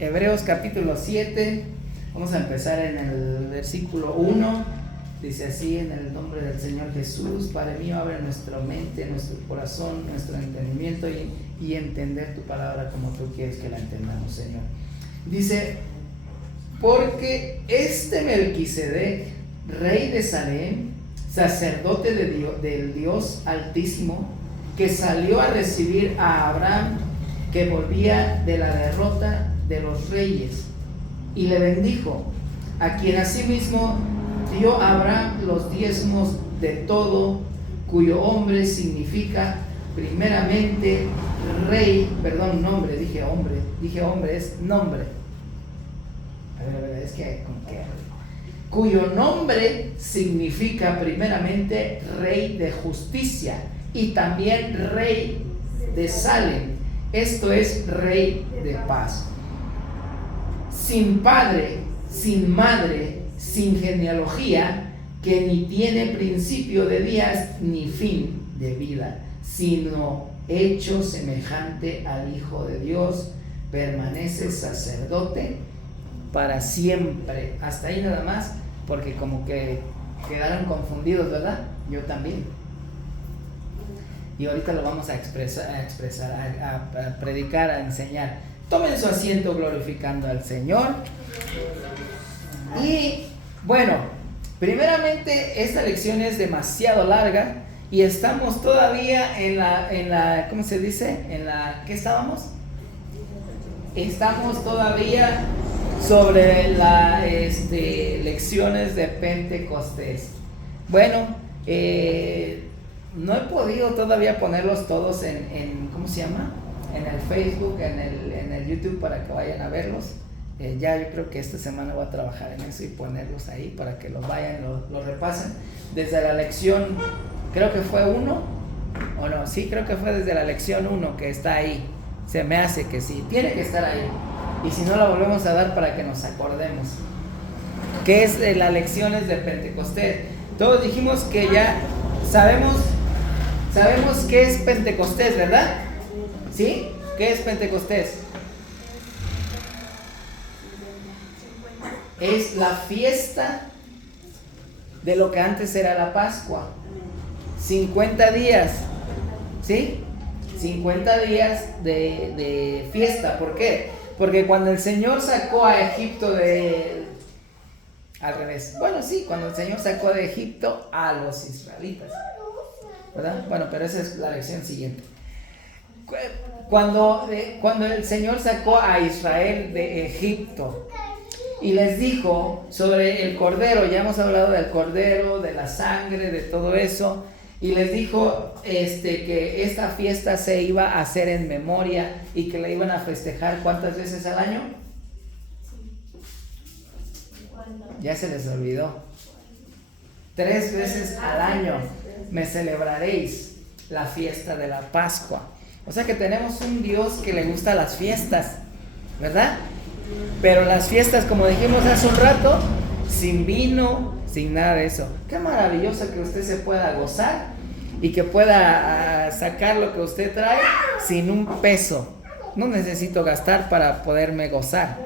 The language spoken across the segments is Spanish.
Hebreos capítulo 7, vamos a empezar en el versículo 1, dice así: en el nombre del Señor Jesús, Padre mío, abre nuestra mente, nuestro corazón, nuestro entendimiento y entender tu palabra como tú quieres que la entendamos, Señor. Dice: porque este Melquisedec, rey de Salem, sacerdote del Dios Altísimo, que salió a recibir a Abraham, que volvía de la derrota de los reyes, y le bendijo, a quien asimismo dio a Abraham los diezmos de todo, cuyo nombre significa primeramente rey, nombre, dije hombre, es nombre. A ver, es que con qué, cuyo nombre significa primeramente rey de justicia y también rey de Salem, esto es rey de paz. Sin padre, sin madre, sin genealogía, que ni tiene principio de días ni fin de vida, sino hecho semejante al Hijo de Dios, permanece sacerdote para siempre. Hasta ahí nada más, porque como que quedaron confundidos, ¿verdad? Yo también. Y ahorita lo vamos a expresar, a predicar, a enseñar. Tomen su asiento glorificando al Señor. Y bueno, primeramente esta lección es demasiado larga y estamos todavía en la ¿cómo se dice? ¿Qué estábamos? Estamos todavía sobre las lecciones de Pentecostés. Bueno, no he podido todavía ponerlos todos en ¿cómo se llama? En el Facebook, en el YouTube, para que vayan a verlos. Ya yo creo que esta semana voy a trabajar en eso y ponerlos ahí para que los vayan, lo repasen. Desde la lección, creo que fue 1, o no, sí, creo que fue desde la lección 1 que está ahí. Se me hace que sí, tiene que estar ahí. Y si no, la volvemos a dar para que nos acordemos. ¿Qué es las lecciones de Pentecostés? Todos dijimos que ya sabemos qué es Pentecostés, ¿verdad? ¿Sí? ¿Qué es Pentecostés? Es la fiesta de lo que antes era la Pascua. 50 días, ¿sí? 50 días de fiesta. ¿Por qué? Porque cuando el Señor sacó a Egipto al revés. Bueno, sí, cuando el Señor sacó de Egipto a los israelitas, ¿verdad? Bueno, pero esa es la lección siguiente. Cuando el Señor sacó a Israel de Egipto y les dijo sobre el cordero, ya hemos hablado del cordero, de la sangre, de todo eso, y les dijo que esta fiesta se iba a hacer en memoria y que la iban a festejar ¿cuántas veces al año? Ya se les olvidó. 3 veces al año me celebraréis la fiesta de la Pascua. O sea que tenemos un Dios que le gusta las fiestas, ¿verdad? Pero las fiestas, como dijimos hace un rato, sin vino, sin nada de eso. Qué maravilloso que usted se pueda gozar y que pueda sacar lo que usted trae sin un peso. No necesito gastar para poderme gozar.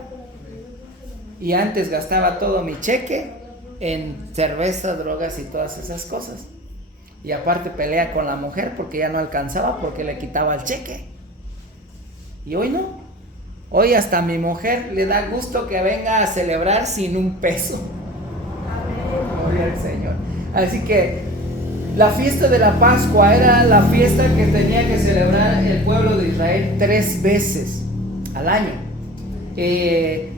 Y antes gastaba todo mi cheque en cerveza, drogas y todas esas cosas. Y aparte pelea con la mujer porque ya no alcanzaba, porque le quitaba el cheque. Y hoy no. Hoy hasta a mi mujer le da gusto que venga a celebrar sin un peso. Gloria al Señor. Así que la fiesta de la Pascua era la fiesta que tenía que celebrar el pueblo de Israel 3 veces al año.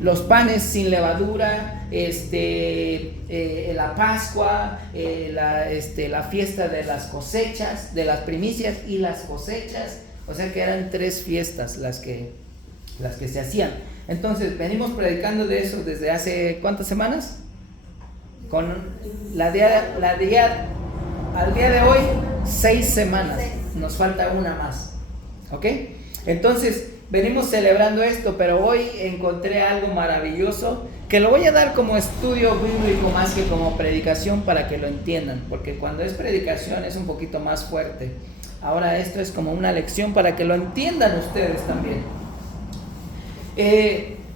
Los panes sin levadura, la Pascua, la fiesta de las cosechas, de las primicias y las cosechas. O sea que eran 3 fiestas las que se hacían. Entonces venimos predicando de eso desde hace ¿cuántas semanas? Con al día de hoy 6 semanas. Nos falta una más, ¿ok? Entonces venimos celebrando esto, pero hoy encontré algo maravilloso que lo voy a dar como estudio bíblico más que como predicación para que lo entiendan, porque cuando es predicación es un poquito más fuerte. Ahora esto es como una lección para que lo entiendan ustedes también.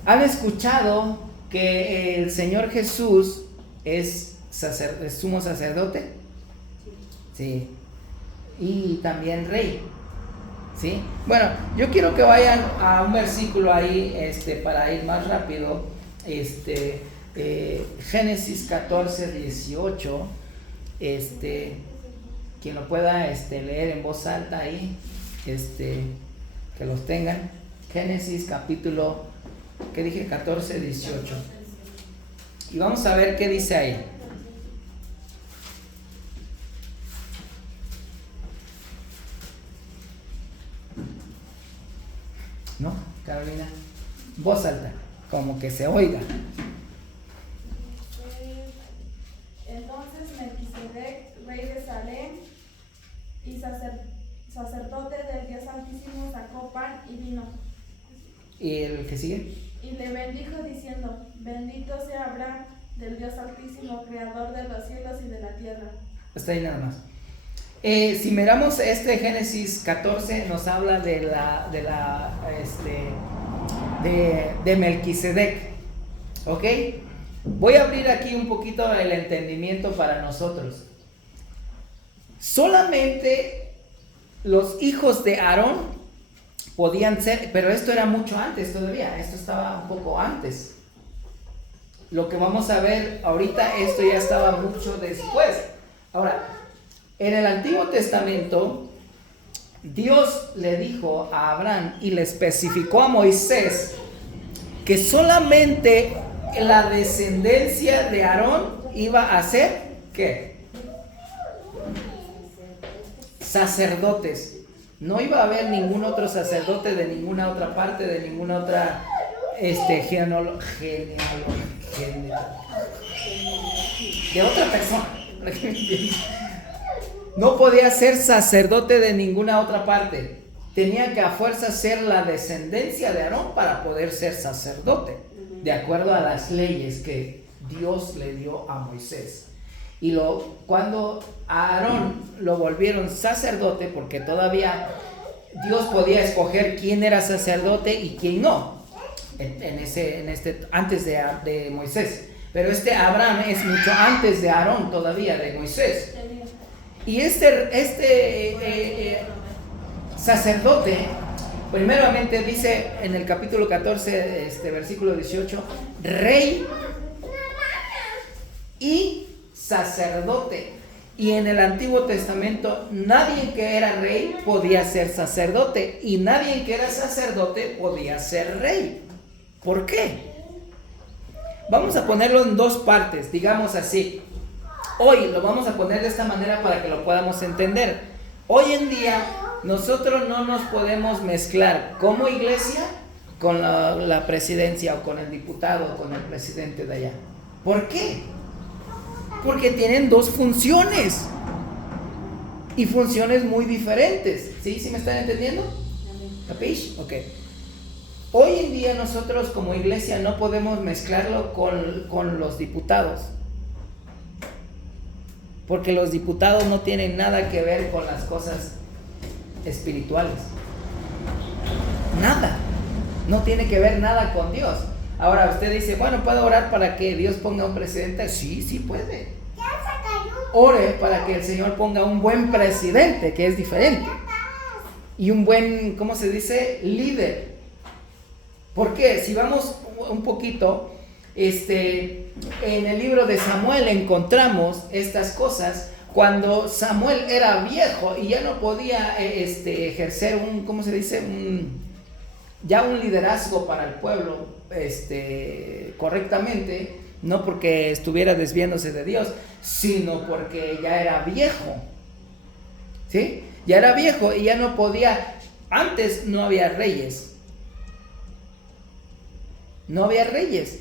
¿Han escuchado que el Señor Jesús es sumo sacerdote? Sí. Y también rey. ¿Sí? Bueno, yo quiero que vayan a un versículo ahí, para ir más rápido. Génesis 14, 18. Quien lo pueda leer en voz alta ahí, que los tengan. Génesis capítulo, ¿qué dije? 14, 18. Y vamos a ver qué dice ahí. ¿No, Carolina? Voz alta, como que se oiga. Entonces Melquisedec, rey de Salem y sacerdote del Dios Altísimo, sacó pan y vino. ¿Y el que sigue? Y le bendijo diciendo: bendito sea Abraham del Dios Altísimo, creador de los cielos y de la tierra. Hasta ahí nada más. Si miramos Génesis 14, nos habla de Melquisedec. ¿Ok? Voy a abrir aquí un poquito el entendimiento para nosotros. Solamente los hijos de Aarón podían ser, pero esto era mucho antes todavía, esto estaba un poco antes. Lo que vamos a ver ahorita, esto ya estaba mucho después. Ahora, en el Antiguo Testamento, Dios le dijo a Abraham y le especificó a Moisés que solamente la descendencia de Aarón iba a ser, ¿qué? Sacerdotes. No iba a haber ningún otro sacerdote de ninguna otra parte, de ninguna otra de otra persona. No podía ser sacerdote de ninguna otra parte. Tenía que a fuerza ser la descendencia de Aarón para poder ser sacerdote, de acuerdo a las leyes que Dios le dio a Moisés. Y cuando a Aarón lo volvieron sacerdote, porque todavía Dios podía escoger quién era sacerdote y quién no, antes de Moisés. Pero Abraham es mucho antes de Aarón todavía, de Moisés. Y sacerdote, primeramente dice en el capítulo 14, versículo 18, rey y sacerdote. Y en el Antiguo Testamento nadie que era rey podía ser sacerdote y nadie que era sacerdote podía ser rey. ¿Por qué? Vamos a ponerlo en dos partes, digamos así. Hoy lo vamos a poner de esta manera para que lo podamos entender. Hoy en día nosotros no nos podemos mezclar como iglesia con la presidencia o con el diputado o con el presidente de allá. ¿Por qué? Porque tienen dos funciones y funciones muy diferentes. ¿Sí? ¿Sí me están entendiendo? ¿Capish? Ok. Hoy en día nosotros como iglesia no podemos mezclarlo con los diputados, porque los diputados no tienen nada que ver con las cosas espirituales. Nada. No tiene que ver nada con Dios. Ahora usted dice, bueno, ¿puedo orar para que Dios ponga un presidente? Sí, sí puede. Ore para que el Señor ponga un buen presidente, que es diferente. Y un buen, ¿cómo se dice? Líder. ¿Por qué? Si vamos un poquito, en el libro de Samuel encontramos estas cosas. Cuando Samuel era viejo y ya no podía ejercer ¿cómo se dice? Ya un liderazgo para el pueblo correctamente, no porque estuviera desviándose de Dios, sino porque ya era viejo. ¿Sí? Ya era viejo y ya no podía. Antes no había reyes. No había reyes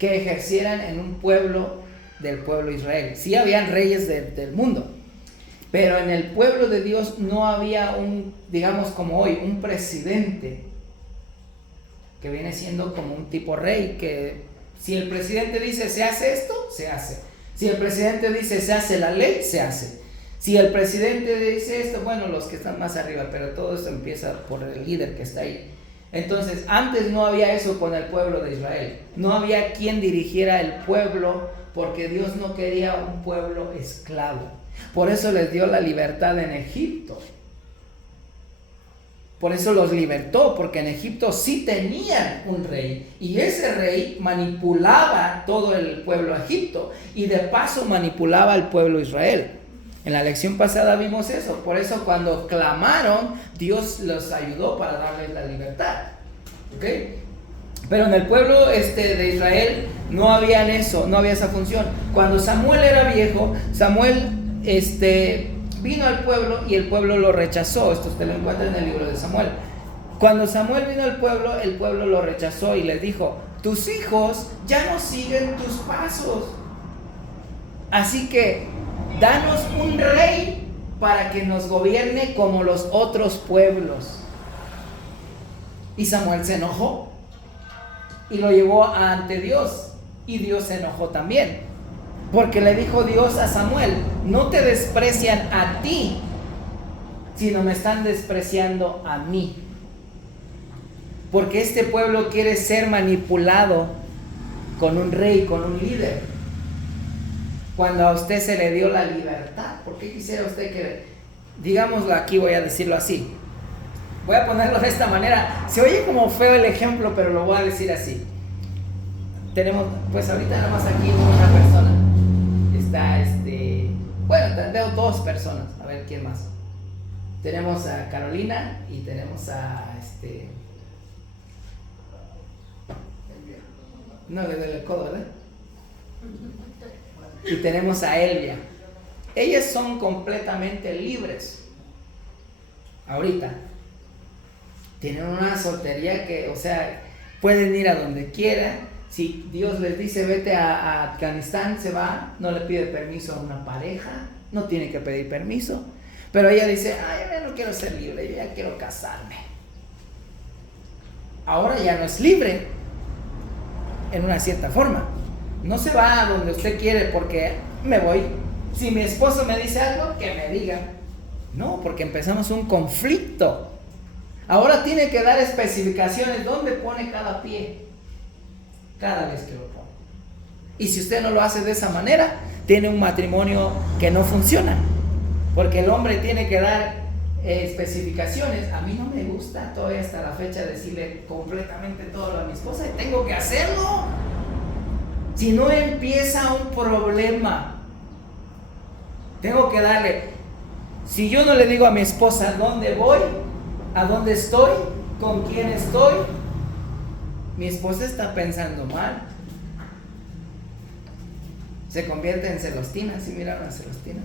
que ejercieran en un pueblo del pueblo de Israel. Sí habían reyes del mundo, pero en el pueblo de Dios no había digamos como hoy, un presidente que viene siendo como un tipo rey, que si el presidente dice se hace esto, se hace. Si el presidente dice se hace la ley, se hace. Si el presidente dice esto, bueno, los que están más arriba, pero todo eso empieza por el líder que está ahí. Entonces, antes no había eso con el pueblo de Israel. No había quien dirigiera el pueblo, porque Dios no quería un pueblo esclavo. Por eso les dio la libertad en Egipto. Por eso los libertó, porque en Egipto sí tenían un rey. Y ese rey manipulaba todo el pueblo de Egipto. Y de paso manipulaba al pueblo de Israel. En la lección pasada vimos eso. Por eso cuando clamaron, Dios los ayudó para darles la libertad. ¿Ok? Pero en el pueblo de Israel no había eso, no había esa función. Cuando Samuel era viejo, Samuel vino al pueblo y el pueblo lo rechazó. Esto usted lo encuentra en el libro de Samuel. Cuando Samuel vino al pueblo, el pueblo lo rechazó y les dijo: tus hijos ya no siguen tus pasos. Así que danos un rey para que nos gobierne como los otros pueblos. Y Samuel se enojó y lo llevó ante Dios. Y Dios se enojó también, porque le dijo Dios a Samuel: no te desprecian a ti, sino me están despreciando a mí. Porque este pueblo quiere ser manipulado con un rey, con un líder, cuando a usted se le dio la libertad. ¿Por qué quisiera usted que, digámoslo aquí, voy a decirlo así, voy a ponerlo de esta manera? Se oye como feo el ejemplo, pero lo voy a decir así. Tenemos, pues ahorita nada más aquí una persona. Está bueno, veo dos personas. A ver, ¿quién más? Tenemos a Carolina y tenemos a no, le duele el codo, ¿verdad? Y tenemos a Elvia. Ellas son completamente libres. Ahorita tienen una soltería que, o sea, pueden ir a donde quieran. Si Dios les dice vete a Afganistán, se va. No le pide permiso a una pareja, no tiene que pedir permiso. Pero ella dice: ay, yo no quiero ser libre, yo ya quiero casarme. Ahora ya no es libre, en una cierta forma. No se va a donde usted quiere porque me voy. Si mi esposo me dice algo, que me diga. No, porque empezamos un conflicto. Ahora tiene que dar especificaciones dónde pone cada pie, cada vez que lo pone. Y si usted no lo hace de esa manera, tiene un matrimonio que no funciona. Porque el hombre tiene que dar especificaciones. A mí no me gusta todavía hasta la fecha decirle completamente todo a mi esposa, y tengo que hacerlo. Si no, empieza un problema. Tengo que darle. Si yo no le digo a mi esposa dónde voy, a dónde estoy, con quién estoy, mi esposa está pensando mal. Se convierte en celostina. ¿Sí miraron a Celostina?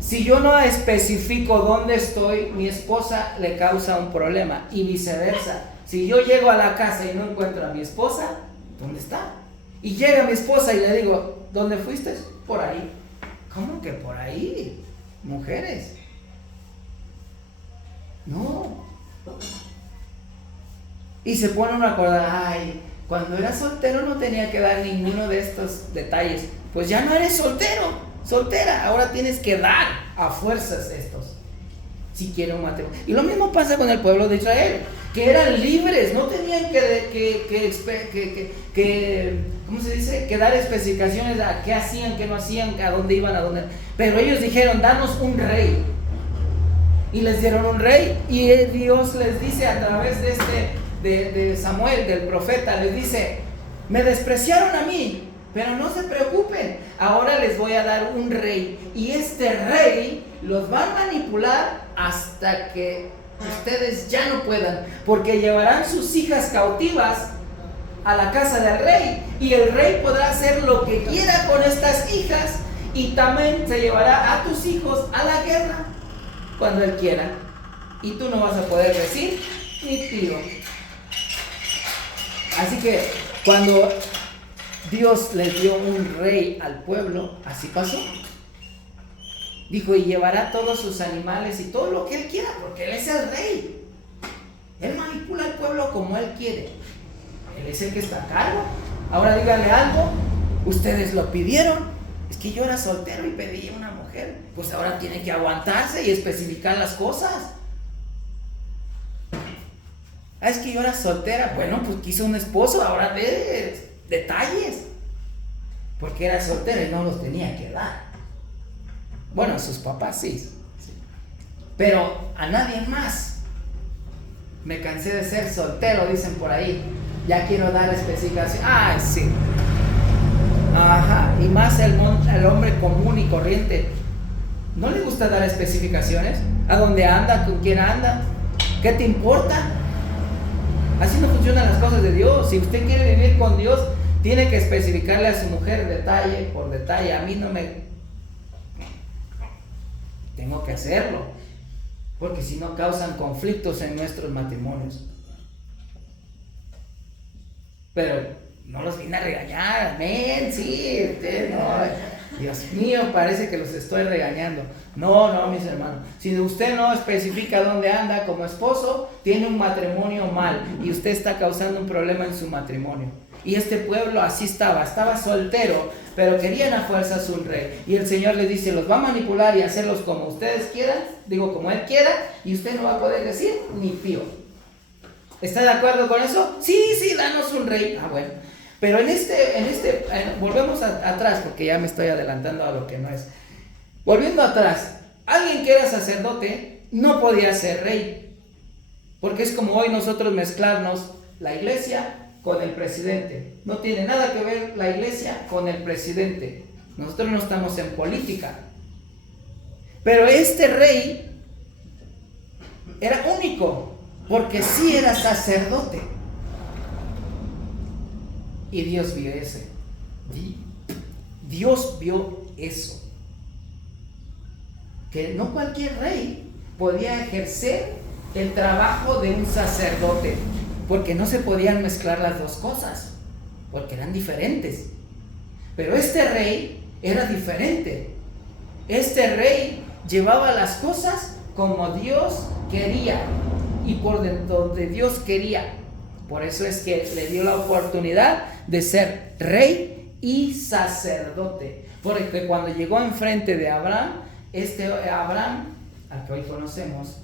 Si yo no especifico dónde estoy, mi esposa le causa un problema, y viceversa. Si yo llego a la casa y no encuentro a mi esposa, ¿dónde está? Y llega mi esposa y le digo: ¿dónde fuiste? Por ahí. ¿Cómo que por ahí? Mujeres. No. Y se pone uno a acordar: ay, cuando era soltero no tenía que dar ninguno de estos detalles. Pues ya no eres soltero, soltera, ahora tienes que dar a fuerzas estos, si quiere un matrimonio. Y lo mismo pasa con el pueblo de Israel, que eran libres, no tenían ¿cómo se dice? Que dar especificaciones a qué hacían, qué no hacían, a dónde iban, a dónde. Pero ellos dijeron: danos un rey. Y les dieron un rey. Y Dios les dice a través de Samuel, del profeta, les dice: me despreciaron a mí, pero no se preocupen, ahora les voy a dar un rey. Y este rey los va a manipular hasta que ustedes ya no puedan, porque llevarán sus hijas cautivas a la casa del rey, y el rey podrá hacer lo que quiera con estas hijas, y también se llevará a tus hijos a la guerra cuando él quiera, y tú no vas a poder decir ni tío. Así que cuando Dios les dio un rey al pueblo, así pasó. Dijo: y llevará todos sus animales y todo lo que él quiera, porque él es el rey. Él manipula al pueblo como él quiere. Él es el que está a cargo. Ahora díganle algo: ustedes lo pidieron. Es que yo era soltero y pedí una mujer. Pues ahora tiene que aguantarse y especificar las cosas. Es que yo era soltera. Bueno, pues quiso un esposo, ahora de detalles. Porque era soltera y no los tenía que dar. Bueno, sus papás sí. Pero a nadie más. Me cansé de ser soltero, dicen por ahí. Ya quiero dar especificación. Ay, sí. Ajá. Y más el hombre común y corriente. ¿No le gusta dar especificaciones? ¿A dónde anda? ¿Con quién anda? ¿Qué te importa? Así no funcionan las cosas de Dios. Si usted quiere vivir con Dios, tiene que especificarle a su mujer detalle por detalle. A mí no me... Tengo que hacerlo. Porque si no causan conflictos en nuestros matrimonios. Pero no los vine a regañar. Amén, sí. Usted no... Dios mío, parece que los estoy regañando. No, mis hermanos. Si usted no especifica dónde anda como esposo, tiene un matrimonio mal y usted está causando un problema en su matrimonio. Y este pueblo así estaba soltero, pero querían a fuerzas un rey. Y el Señor les dice, los va a manipular y hacerlos como ustedes quieran, como Él quiera, y usted no va a poder decir ni pío. ¿Está de acuerdo con eso? Sí, danos un rey. Ah, bueno. Pero volvemos atrás, porque ya me estoy adelantando a lo que no es. Volviendo atrás, alguien que era sacerdote no podía ser rey, porque es como hoy nosotros mezclarnos la iglesia con el presidente. No tiene nada que ver la iglesia con el presidente. Nosotros no estamos en política. Pero este rey era único, porque sí era sacerdote. Y Dios vio ese. Dios vio eso. Que no cualquier rey podía ejercer el trabajo de un sacerdote, porque no se podían mezclar las dos cosas, porque eran diferentes. Pero este rey era diferente. Este rey llevaba las cosas como Dios quería y por dentro de Dios quería. Por eso es que le dio la oportunidad de ser rey y sacerdote. Porque cuando llegó enfrente de Abraham, Abraham, al que hoy conocemos,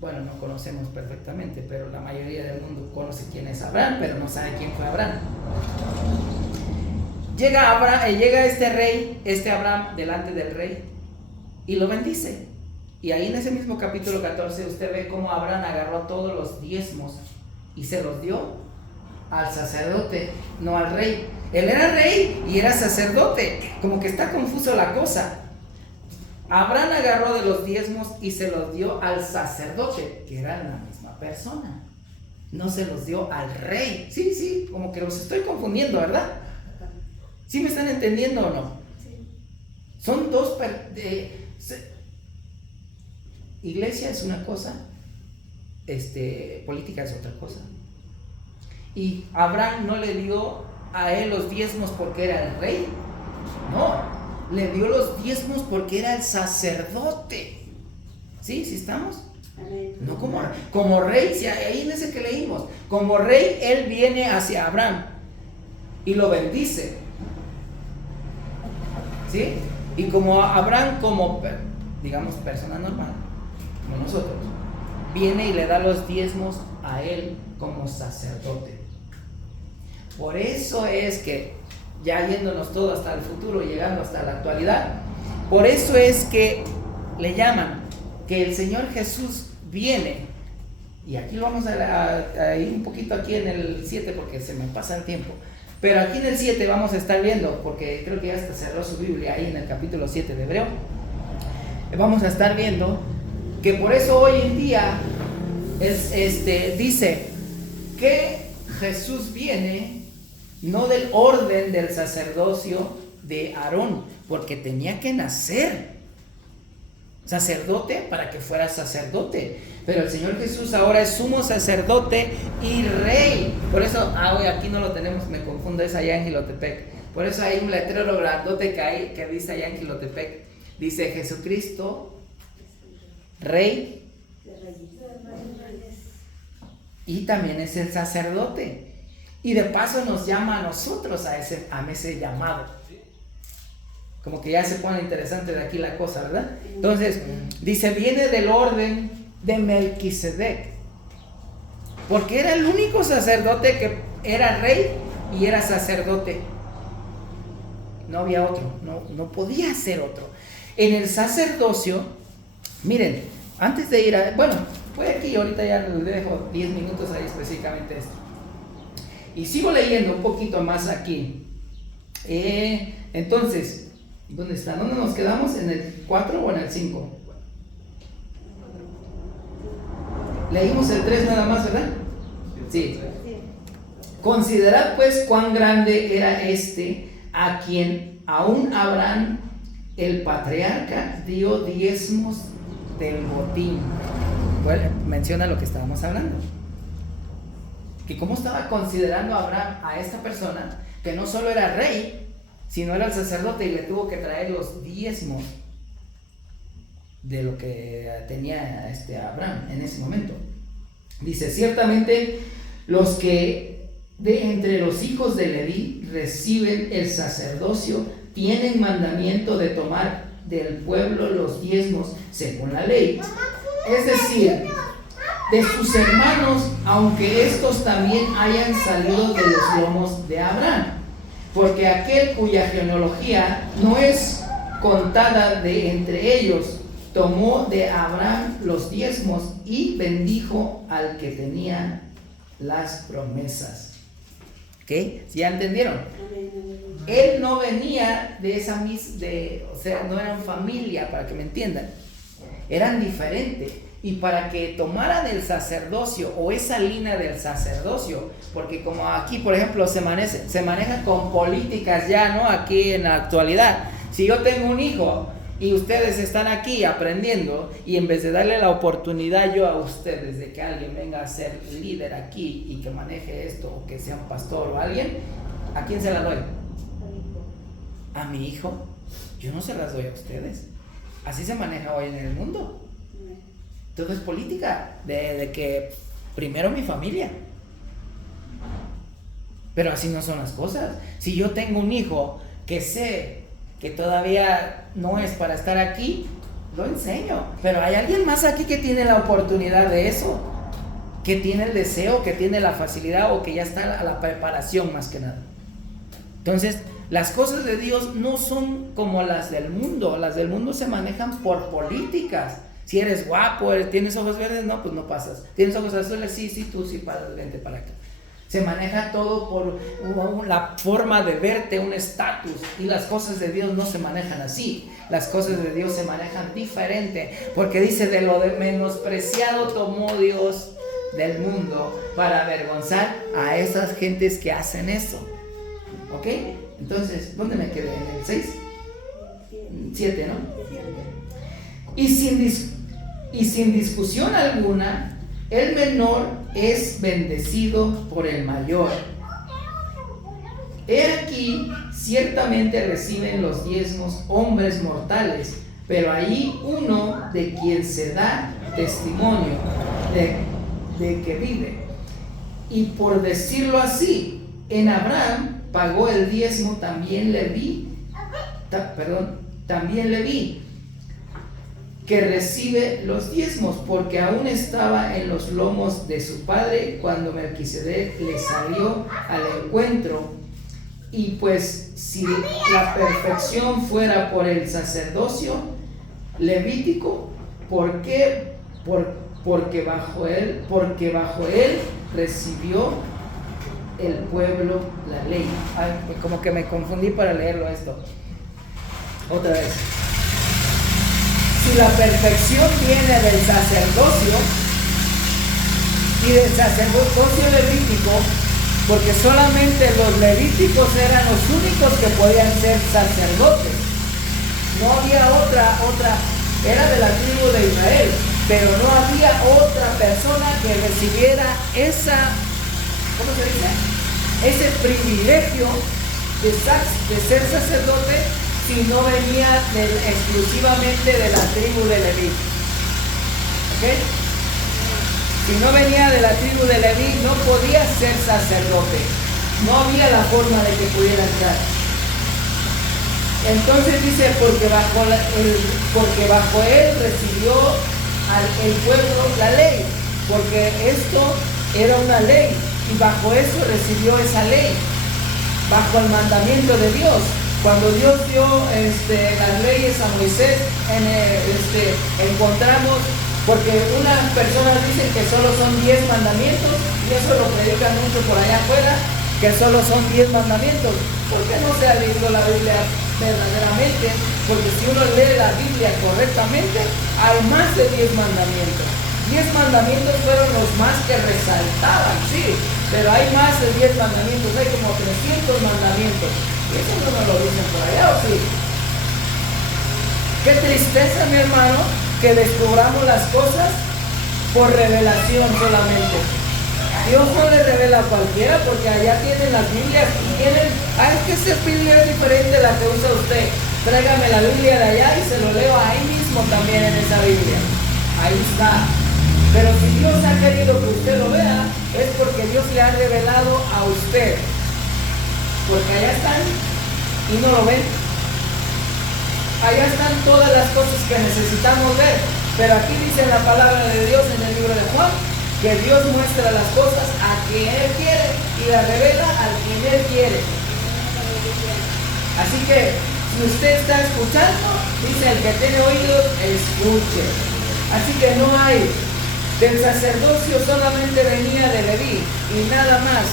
bueno, no conocemos perfectamente, pero la mayoría del mundo conoce quién es Abraham, pero no sabe quién fue Abraham. Llega este Abraham delante del rey y lo bendice. Y ahí en ese mismo capítulo 14 usted ve cómo Abraham agarró todos los diezmos y se los dio al sacerdote, no al rey. Él era rey y era sacerdote. Como que está confuso la cosa. Abraham agarró de los diezmos y se los dio al sacerdote, que era la misma persona. No se los dio al rey. Sí, como que los estoy confundiendo, ¿verdad? ¿Sí me están entendiendo o no? Sí. Son dos... Iglesia es una cosa, política es otra cosa. Y Abraham no le dio a él los diezmos porque era el rey. No, le dio los diezmos porque era el sacerdote. ¿Sí estamos? No como rey, si ahí en ese que leímos, como rey él viene hacia Abraham y lo bendice. ¿Sí? Y como Abraham, como digamos persona normal, como nosotros, viene y le da los diezmos a él como sacerdote. Por eso es que, ya yéndonos todo hasta el futuro, llegando hasta la actualidad, por eso es que le llaman que el Señor Jesús viene. Y aquí lo vamos a ir un poquito aquí en el 7 porque se me pasa el tiempo. Pero aquí en el 7 vamos a estar viendo, porque creo que ya hasta cerró su Biblia ahí en el capítulo 7 de Hebreo. Vamos a estar viendo que por eso hoy en día dice que Jesús viene no del orden del sacerdocio de Aarón, porque tenía que nacer sacerdote para que fuera sacerdote. Pero el Señor Jesús ahora es sumo sacerdote y rey. Por eso, hoy aquí no lo tenemos, me confundo, es allá en Jilotepec. Por eso hay un letrero grandote que dice allá en Jilotepec. Dice Jesucristo, Rey. Y también es el sacerdote. Y de paso nos llama a nosotros a ese llamado. Como que ya se pone interesante de aquí la cosa, ¿verdad? Entonces, dice, viene del orden de Melquisedec. porque era el único sacerdote que era rey y era sacerdote. No había otro, no podía ser otro. En el sacerdocio, miren, antes de ir a... Bueno, voy aquí, ahorita ya le dejo 10 minutos ahí específicamente esto. Y sigo leyendo un poquito más aquí. Entonces, ¿dónde está? ¿Dónde nos quedamos? ¿En el 4 o en el 5? Leímos el 3 nada más, ¿verdad? Sí. Considerad pues cuán grande era a quien aún Abraham, el patriarca, dio diezmos del botín. Bueno, menciona lo que estábamos hablando. Que cómo estaba considerando Abraham a esta persona, que no solo era rey, sino era el sacerdote, y le tuvo que traer los diezmos de lo que tenía Abraham en ese momento. Dice, ciertamente los que de entre los hijos de Leví reciben el sacerdocio tienen mandamiento de tomar del pueblo los diezmos según la ley, es decir, de sus hermanos, aunque estos también hayan salido de los lomos de Abraham, porque aquel cuya genealogía no es contada de entre ellos tomó de Abraham los diezmos y bendijo al que tenía las promesas. ¿Ok? ¿Ya entendieron? Él no venía de esa o sea, no eran familia, para que me entiendan. Eran diferentes. Y para que tomaran el sacerdocio o esa línea del sacerdocio, porque como aquí, por ejemplo, se maneja con políticas ya, ¿no? Aquí en la actualidad. Si yo tengo un hijo y ustedes están aquí aprendiendo, y en vez de darle la oportunidad yo a ustedes de que alguien venga a ser líder aquí y que maneje esto, o que sea un pastor o alguien, ¿a quién se la doy? ¿A mi hijo? Yo no se las doy a ustedes. Así se maneja hoy en el mundo. Todo es política, de que primero mi familia. Pero así no son las cosas. Si yo tengo un hijo que sé que todavía no es para estar aquí, lo enseño. Pero hay alguien más aquí que tiene la oportunidad de eso, que tiene el deseo, que tiene la facilidad, o que ya está a la preparación más que nada. Entonces, las cosas de Dios no son como las del mundo. Las del mundo se manejan por políticas. Si eres guapo, tienes ojos verdes, no, pues no pasas. Tienes ojos azules, sí, tú sí, vente para acá. Se maneja todo por la forma de verte, un estatus. Y las cosas de Dios no se manejan así. Las cosas de Dios se manejan diferente. Porque dice, de lo de menospreciado tomó Dios del mundo para avergonzar a esas gentes que hacen eso. ¿Ok? Entonces, ¿dónde me quedé? ¿En el 6? 7, ¿no? Y sin discusión alguna, el menor es bendecido por el mayor. He aquí, ciertamente reciben los diezmos hombres mortales, pero hay uno de quien se da testimonio de que vive. Y por decirlo así, en Abraham pagó el diezmo también Leví, que recibe los diezmos, porque aún estaba en los lomos de su padre cuando Melquisedec le salió al encuentro. Y pues si la perfección fuera por el sacerdocio levítico, ¿por qué? Porque bajo él recibió el pueblo la ley. Ay, como que me confundí para leerlo esto. Otra vez. Si la perfección viene del sacerdocio y del sacerdocio levítico, porque solamente los levíticos eran los únicos que podían ser sacerdotes. No había otra, era de la tribu de Israel, pero no había otra persona que recibiera ese privilegio de ser sacerdote, si no venía exclusivamente de la tribu de Leví. ¿Ok? Si no venía de la tribu de Leví, no podía ser sacerdote. No había la forma de que pudiera entrar. Entonces dice, porque bajo él recibió el pueblo la ley. Porque esto era una ley, y bajo eso recibió esa ley, bajo el mandamiento de Dios. Cuando Dios dio las leyes a Moisés, encontramos, porque unas personas dicen que solo son 10 mandamientos, y eso lo predican mucho por allá afuera, que solo son 10 mandamientos. ¿Por qué no se ha leído la Biblia verdaderamente? Porque si uno lee la Biblia correctamente, hay más de 10 mandamientos. 10 mandamientos fueron los más que resaltaban, sí, pero hay más de 10 mandamientos, hay como 300 mandamientos. Y eso no nos lo dicen por allá, ¿o sí? Qué tristeza, mi hermano, que descubramos las cosas por revelación solamente. Dios no le revela a cualquiera, porque allá tienen las Biblias y tienen, es que esa Biblia es diferente a la que usa usted. Tráigame la Biblia de allá y se lo leo ahí mismo también en esa Biblia. Ahí está. Pero si Dios ha querido que usted lo vea, es porque Dios le ha revelado a usted. Porque allá están y no lo ven. Allá están todas las cosas que necesitamos ver. Pero aquí dice la palabra de Dios en el libro de Juan, que Dios muestra las cosas a quien Él quiere y las revela a quien Él quiere. Así que, si usted está escuchando, dice el que tiene oídos, escuche. Así que no hay. Del sacerdocio solamente venía de Leví y nada más.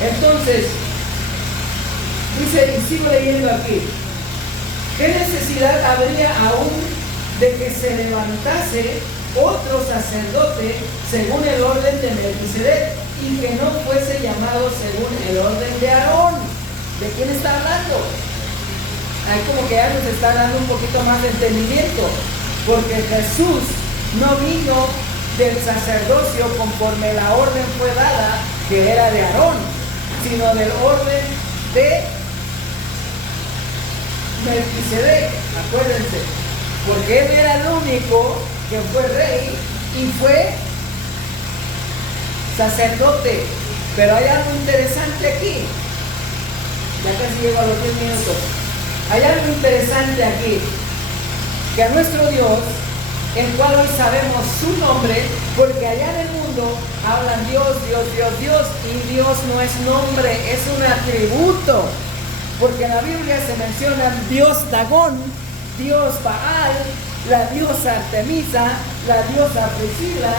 Entonces, dice, y sigo leyendo aquí, ¿qué necesidad habría aún de que se levantase otro sacerdote según el orden de Melquisedec y que no fuese llamado según el orden de Aarón? ¿De quién está hablando? Ahí como que ya nos está dando un poquito más de entendimiento, porque Jesús no vino del sacerdocio conforme la orden fue dada, que era de Aarón, sino del orden de Melquisedec, acuérdense, porque él era el único que fue rey y fue sacerdote. Pero hay algo interesante aquí, ya casi llego a los 10 minutos. Hay algo interesante aquí, que a nuestro Dios, el cual hoy sabemos su nombre, porque allá en el mundo hablan Dios, Dios, Dios, Dios, y Dios no es nombre, es un atributo, porque en la Biblia se mencionan Dios Dagón, Dios Baal, la diosa Artemisa, la diosa Priscila.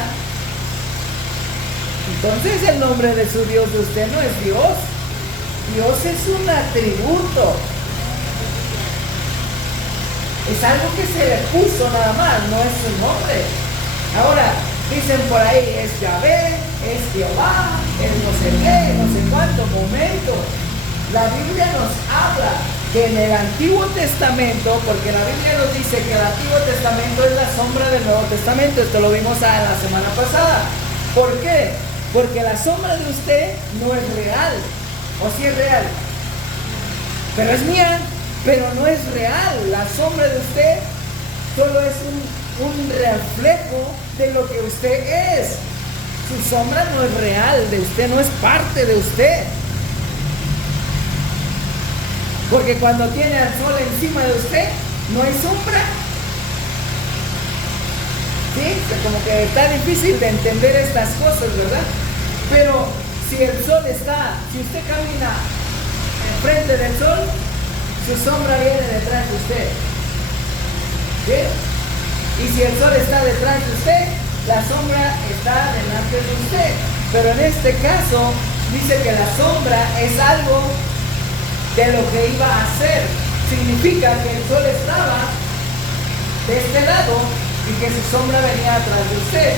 Entonces el nombre de su Dios de usted no es Dios, Dios es un atributo. Es algo que se le puso nada más, no es su nombre. Ahora, dicen por ahí, es Yahvé, es Jehová, es no sé qué, no sé cuánto, momento. La Biblia nos habla que en el Antiguo Testamento, porque la Biblia nos dice que el Antiguo Testamento es la sombra del Nuevo Testamento, esto lo vimos la semana pasada. ¿Por qué? Porque la sombra de usted no es real, o sí es real, pero es mía. Pero no es real, la sombra de usted solo es un reflejo de lo que usted es. Su sombra no es real, de usted no es parte de usted. Porque cuando tiene al sol encima de usted, no hay sombra. ¿Sí? Como que está difícil de entender estas cosas, ¿verdad? Pero si el sol está, si usted camina enfrente del sol, su sombra viene detrás de usted. ¿Sí? Y si el sol está detrás de usted, la sombra está delante de usted. Pero en este caso, dice que la sombra es algo de lo que iba a hacer. Significa que el sol estaba de este lado y que su sombra venía atrás de usted.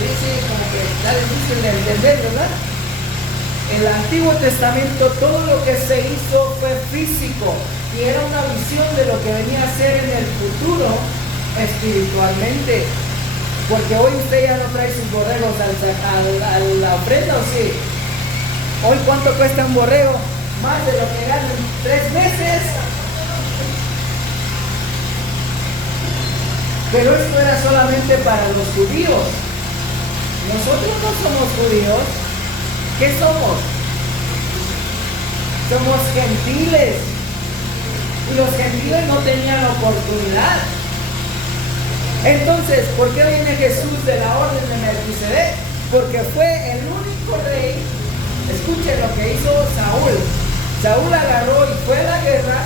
Sí, como que está difícil de entender, ¿verdad? En el Antiguo Testamento todo lo que se hizo fue físico y era una visión de lo que venía a ser en el futuro espiritualmente. Porque hoy usted ya no trae sus borregos a la ofrenda, ¿o sí? Hoy ¿cuánto cuesta un borrego? Más de lo que ganan 3 meses. Pero esto era solamente para los judíos. Nosotros no somos judíos. ¿Qué somos? Somos gentiles. Y los gentiles no tenían oportunidad. Entonces, ¿por qué viene Jesús de la orden de Melquisedec? porque fue el único rey. Escuchen lo que hizo Saúl. Saúl agarró y fue a la guerra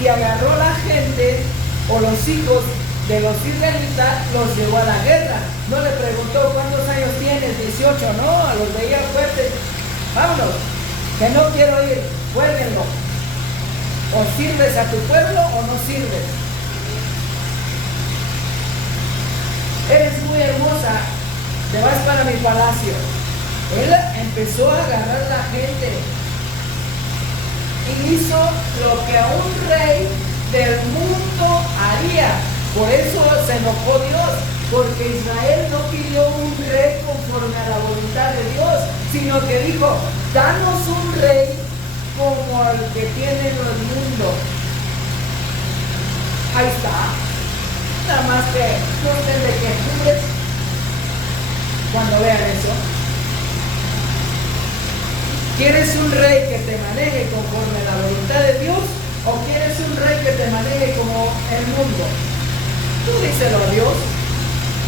y agarró a la gente o los hijos de los israelitas, los llevó a la guerra. No le preguntó cuántos años tienes, 18, no, los veía fuertes. Vámonos, que no quiero ir, cuélguenlo. O sirves a tu pueblo o no sirves. Eres muy hermosa, te vas para mi palacio. Él empezó a agarrar a la gente y hizo lo que un rey del mundo haría. Por eso se enojó Dios, porque Israel no pidió un rey conforme a la voluntad de Dios, sino que dijo, danos un rey como el que tiene el mundo. Ahí está. Nada más que no estén de quejumbres cuando vean eso. ¿Quieres un rey que te maneje conforme a la voluntad de Dios o quieres un rey que te maneje como el mundo? Tú díselo a Dios.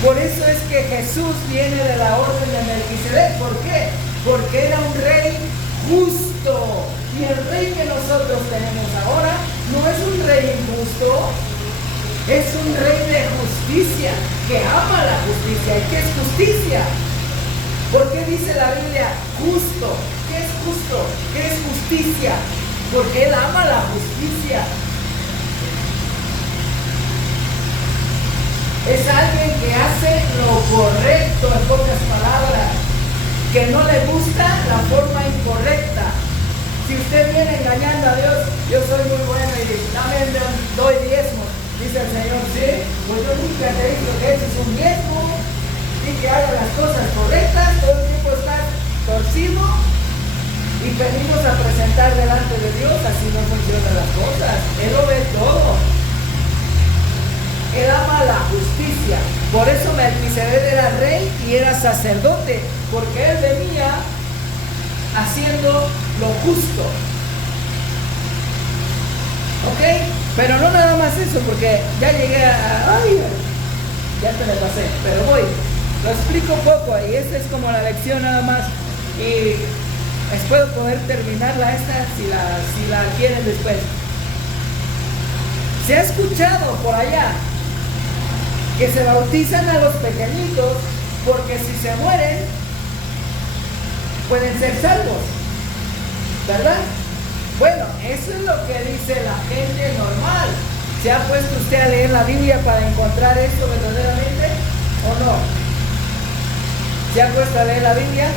Por eso es que Jesús viene de la orden de Melquisedec. ¿Por qué? Porque era un rey justo. Y el rey que nosotros tenemos ahora no es un rey injusto, es un rey de justicia, que ama la justicia. ¿Y qué es justicia? ¿Por qué dice la Biblia justo? ¿Qué es justo? ¿Qué es justicia? Porque Él ama la justicia. Es alguien que hace lo correcto, en pocas palabras, que no le gusta la forma incorrecta. Si usted viene engañando a Dios, yo soy muy bueno y también doy diezmos, dice el Señor, sí, pues yo nunca te he dicho que ese es un diezmo y que haga las cosas correctas, todo el tiempo estás torcido y venimos a presentar delante de Dios, así no funcionan las cosas. Él lo ve todo. Él ama la justicia. Por eso Melquisedec era rey y era sacerdote, porque él venía haciendo lo justo. ¿Ok? Pero no nada más eso, porque ya llegué a... ¡Ay! Ya te me pasé, pero voy. Lo explico poco y esta es como la lección nada más. Y espero poder terminarla esta si la quieren después. Se ha escuchado por allá que se bautizan a los pequeñitos porque si se mueren pueden ser salvos, ¿verdad? Bueno, eso es lo que dice la gente normal. ¿Se ha puesto usted a leer la Biblia para encontrar esto verdaderamente o no? ¿Se ha puesto a leer la Biblia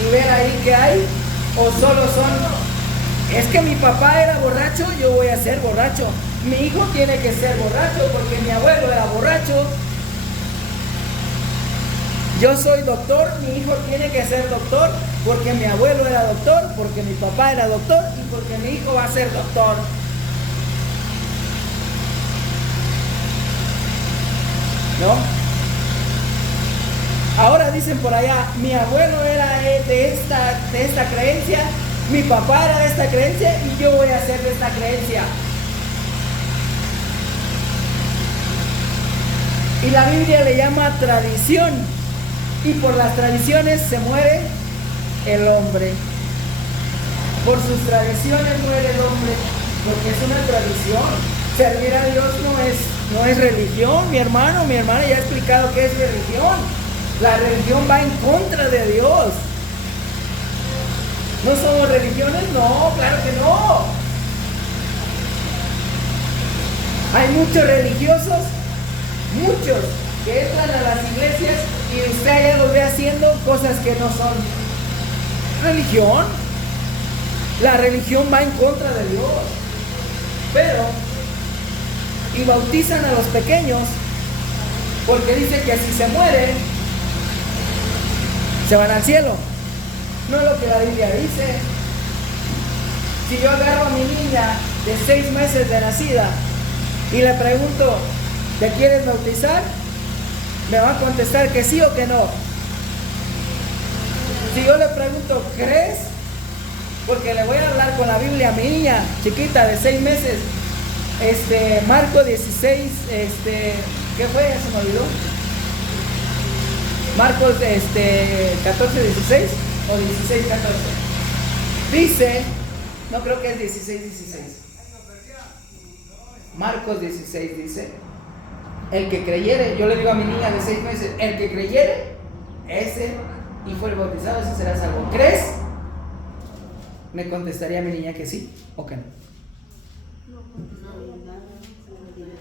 y ver ahí qué hay? ¿O solo son, es que mi papá era borracho, yo voy a ser borracho? Mi hijo tiene que ser borracho porque mi abuelo era borracho. Yo soy doctor, mi hijo tiene que ser doctor porque mi abuelo era doctor, porque mi papá era doctor y porque mi hijo va a ser doctor. ¿No? Ahora dicen por allá, mi abuelo era de esta creencia, mi papá era de esta creencia y yo voy a ser de esta creencia. Y la Biblia le llama tradición. Y por las tradiciones se muere el hombre. Por sus tradiciones muere el hombre. Porque es una tradición. Servir a Dios no es religión, mi hermano, mi hermana ya ha explicado qué es religión. La religión va en contra de Dios. ¿No somos religiones? No, claro que no. Hay muchos religiosos, muchos, que entran a las iglesias y usted allá los ve haciendo cosas que no son religión. La religión va en contra de Dios. Pero, y bautizan a los pequeños, porque dice que si se mueren, se van al cielo. No es lo que la Biblia dice. Si yo agarro a mi niña de 6 meses de nacida y le pregunto, ¿te quieres bautizar? Me va a contestar que sí o que no. Si yo le pregunto, ¿crees? Porque le voy a hablar con la Biblia a mi niña chiquita de 6 meses. Marco 16, ¿qué fue? Se me olvidó. Marcos 14, 16 o 16, 14. Dice, no creo que es 16, 16. Marcos 16 dice, el que creyere, yo le digo a mi niña de 6 meses, el que creyere, ese y fue bautizado, ese será salvo. ¿Crees? Me contestaría mi niña que sí o que no.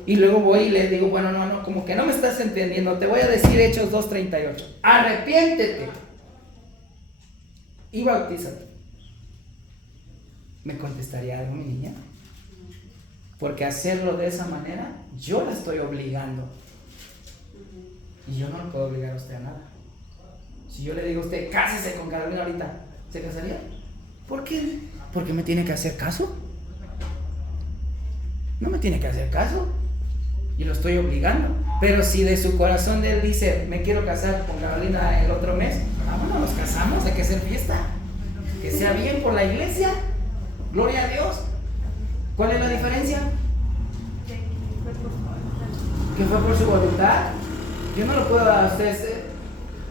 Y luego voy y le digo, bueno, no, como que no me estás entendiendo, te voy a decir Hechos 2:38. Arrepiéntete y bautízate. ¿Me contestaría algo mi niña? Porque hacerlo de esa manera, yo la estoy obligando. Y yo no le puedo obligar a usted a nada. Si yo le digo a usted, cásese con Carolina ahorita, ¿se casaría? ¿Por qué? ¿Porque me tiene que hacer caso? No me tiene que hacer caso. Y lo estoy obligando. Pero si de su corazón de él dice, me quiero casar con Carolina el otro mes, vámonos, nos casamos, hay que hacer fiesta. Que sea bien por la iglesia. Gloria a Dios. ¿Cuál es la diferencia? Que fue por su voluntad. Yo no lo puedo a usted.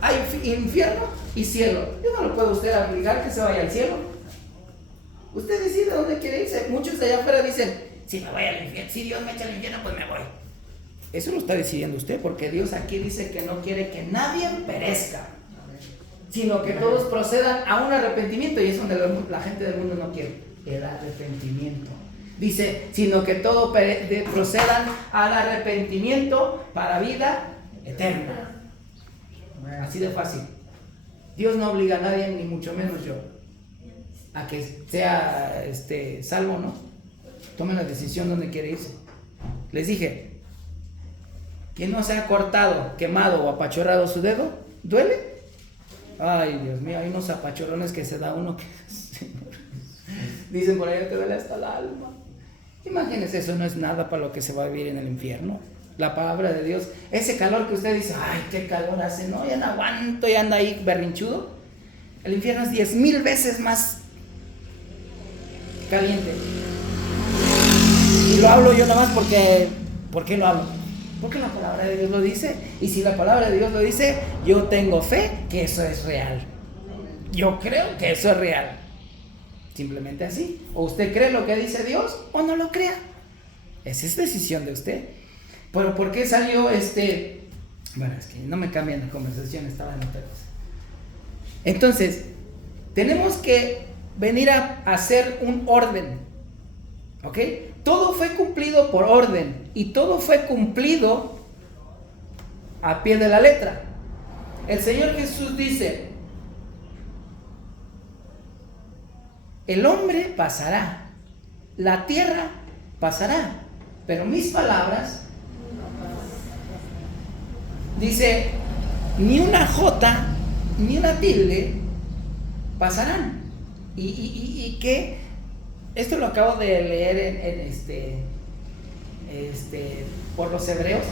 Hay infierno y cielo. Yo no lo puedo a usted obligar que se vaya al cielo. Usted decide dónde quiere irse. Muchos de allá afuera dicen, si me voy al infierno, si Dios me echa al infierno, pues me voy. Eso lo está decidiendo usted, porque Dios aquí dice que no quiere que nadie perezca, sino que todos procedan a un arrepentimiento, y es donde la gente del mundo no quiere, el arrepentimiento. Dice, sino que todos procedan al arrepentimiento para vida eterna. Así de fácil. Dios no obliga a nadie, ni mucho menos yo, a que sea salvo o no. Tome la decisión donde quiere irse. Les dije, quien no se ha cortado, quemado o apachurrado su dedo, ¿duele? Ay, Dios mío, hay unos apachurrones que se da uno que dicen por ahí, te duele hasta el alma. Imagínense, eso no es nada para lo que se va a vivir en el infierno. La palabra de Dios, ese calor que usted dice, ay, qué calor hace, no, ya no aguanto, ya anda ahí berrinchudo. El infierno es 10,000 veces más caliente. Y lo hablo yo nada más porque, ¿por qué lo hablo? Porque la palabra de Dios lo dice. Y si la palabra de Dios lo dice, yo tengo fe que eso es real. Yo creo que eso es real. Simplemente así. O usted cree lo que dice Dios o no lo crea. Esa es decisión de usted. Pero ¿por qué salió Bueno, es que no me cambian la conversación, estaba en otra cosa. Entonces, tenemos que venir a hacer un orden. ¿Ok? Todo fue cumplido por orden y todo fue cumplido a pie de la letra. El Señor Jesús dice, el hombre pasará, la tierra pasará, pero mis palabras, dice, ni una jota ni una tilde pasarán. ¿Y qué? Esto lo acabo de leer por los hebreos.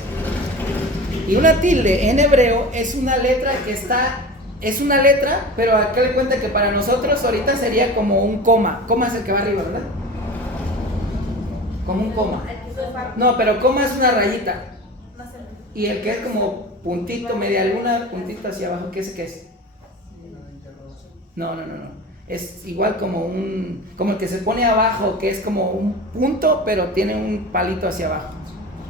Y una tilde en hebreo es una letra es una letra, pero acá le cuenta que para nosotros ahorita sería como un coma. Coma es el que va arriba, ¿verdad? Como un coma. No, pero coma es una rayita. Y el que es como puntito, media luna, puntito hacia abajo, ¿qué es? No. Es igual como el que se pone abajo, que es como un punto, pero tiene un palito hacia abajo.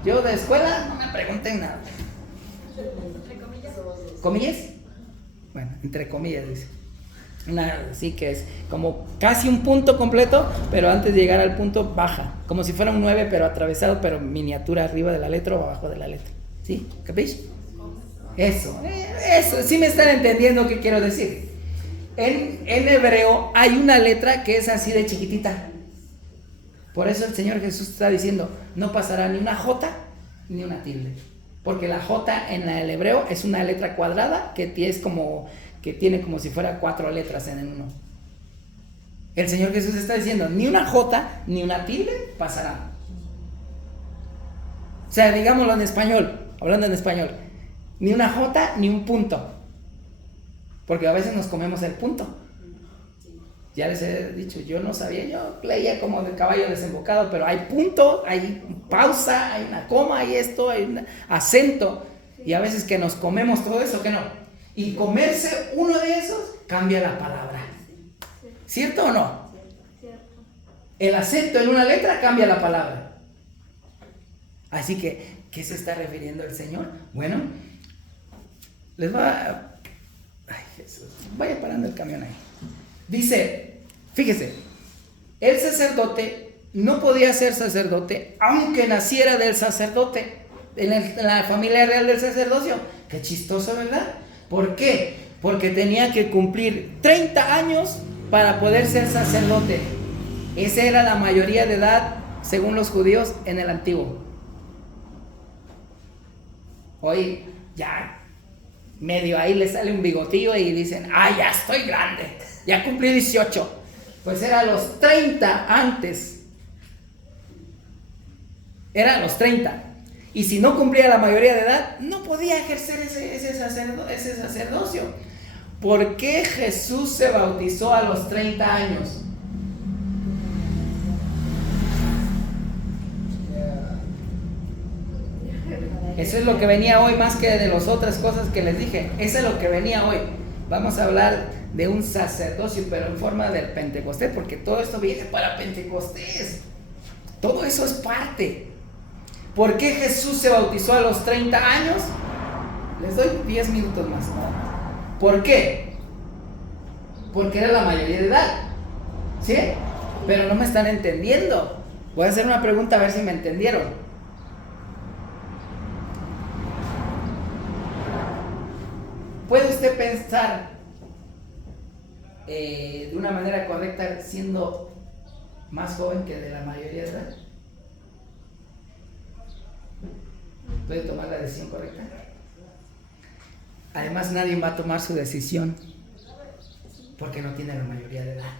Yo de escuela no me pregunten nada. ¿Comillas? Bueno, entre comillas dice. Sí que es como casi un punto completo, pero antes de llegar al punto baja. Como si fuera un 9, pero atravesado, pero miniatura arriba de la letra o abajo de la letra. ¿Sí? ¿Capish? Eso, sí me están entendiendo qué quiero decir. En hebreo hay una letra que es así de chiquitita. Por eso el Señor Jesús está diciendo, no pasará ni una jota ni una tilde. Porque la jota en el hebreo es una letra cuadrada que tiene como si fuera 4 letras en el uno. El Señor Jesús está diciendo, ni una jota ni una tilde pasará. O sea, digámoslo en español, hablando en español, ni una jota ni un punto. Porque a veces nos comemos el punto. Ya les he dicho, yo no sabía, yo leía como de caballo desembocado, pero hay punto, hay pausa, hay una coma, hay esto, hay un acento. Y a veces que nos comemos todo eso, que no. Y comerse uno de esos cambia la palabra. ¿Cierto o no? El acento en una letra cambia la palabra. Así que, ¿qué se está refiriendo el Señor? Bueno, les va a... Ay, Jesús, vaya parando el camión ahí. Dice, fíjese, el sacerdote no podía ser sacerdote aunque naciera del sacerdote, en la familia real del sacerdocio. Qué chistoso, ¿verdad? ¿Por qué? Porque tenía que cumplir 30 años para poder ser sacerdote. Esa era la mayoría de edad, según los judíos, en el antiguo. Hoy ya medio ahí le sale un bigotillo y dicen, ya estoy grande, ya cumplí 18. Pues era a los 30 antes. Era a los 30. Y si no cumplía la mayoría de edad, no podía ejercer ese sacerdocio. ¿Por qué Jesús se bautizó a los 30 años? Eso es lo que venía hoy, más que de las otras cosas que les dije. Eso es lo que venía hoy. Vamos a hablar de un sacerdocio, pero en forma del Pentecostés, porque todo esto viene para Pentecostés. Todo eso es parte. ¿Por qué Jesús se bautizó a los 30 años? Les doy 10 minutos más. ¿Por qué? Porque era la mayoría de edad. ¿Sí? Pero no me están entendiendo. Voy a hacer una pregunta a ver si me entendieron. ¿Puede usted pensar de una manera correcta siendo más joven que de la mayoría de edad? ¿Puede tomar la decisión correcta? Además, nadie va a tomar su decisión porque no tiene la mayoría de edad.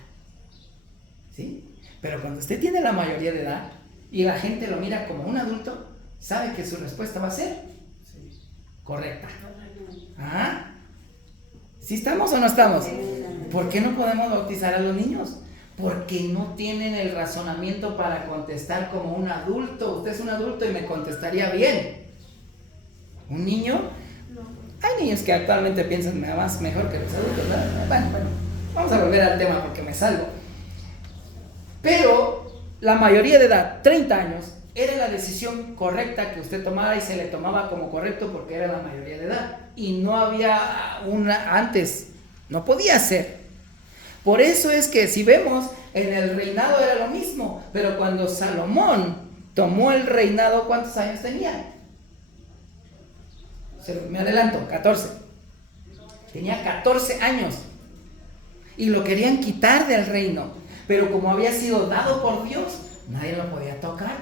¿Sí? Pero cuando usted tiene la mayoría de edad y la gente lo mira como un adulto, sabe que su respuesta va a ser correcta. ¿Ah? ¿Sí estamos o no estamos? ¿Por qué no podemos bautizar a los niños? Porque no tienen el razonamiento para contestar como un adulto. Usted es un adulto y me contestaría bien. ¿Un niño? No. Hay niños que actualmente piensan más mejor que los adultos, ¿verdad? Bueno, vamos a volver al tema porque me salgo. Pero la mayoría de edad, 30 años, era la decisión correcta que usted tomara y se le tomaba como correcto porque era la mayoría de edad. Y no había una antes, no podía ser. Por eso es que si vemos, en el reinado era lo mismo, pero cuando Salomón tomó el reinado, ¿cuántos años tenía? Me adelanto, 14. Tenía 14 años y lo querían quitar del reino, pero como había sido dado por Dios, nadie lo podía tocar.